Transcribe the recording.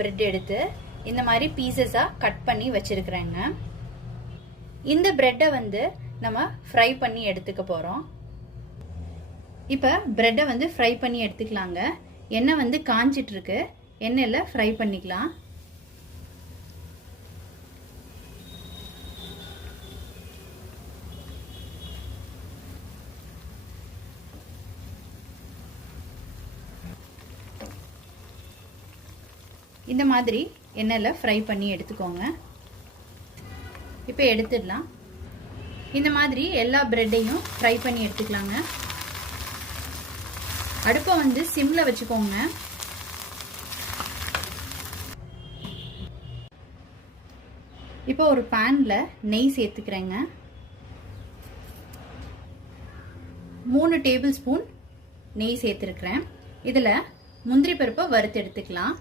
Bread எடுத்து இந்த மாதிரி பீசஸா கட் பண்ணி வச்சிருக்கிறேங்க. இந்த பிரெட்டை வந்து நம்ம ஃப்ரை பண்ணி எடுத்துக்க போறோம். இப்போ பிரெட்டை வந்து ஃப்ரை பண்ணி எடுத்துக்கலாங்க. எண்ணெய் வந்து காஞ்சிட்டு இருக்கு. எண்ணெயில ஃப்ரை பண்ணிக்கலாம். இந்த மாதிரி எண்ணெயில ஃப்ரை பண்ணி எடுத்துக்கோங்க. இப்போ எடுத்துடலாம். இந்த மாதிரி எல்லா பிரெட்டையும் ஃப்ரை பண்ணி எடுத்துக்கலாங்க. அடுப்பை வந்து சிம்ல வச்சுக்கோங்க. இப்போ ஒரு பேன்ல நெய் சேர்த்துக்கிறேங்க. 3 டேபிள் ஸ்பூன் நெய் சேர்த்துருக்கிறேன். இதில் முந்திரி பருப்பை வறுத்து எடுத்துக்கலாம்.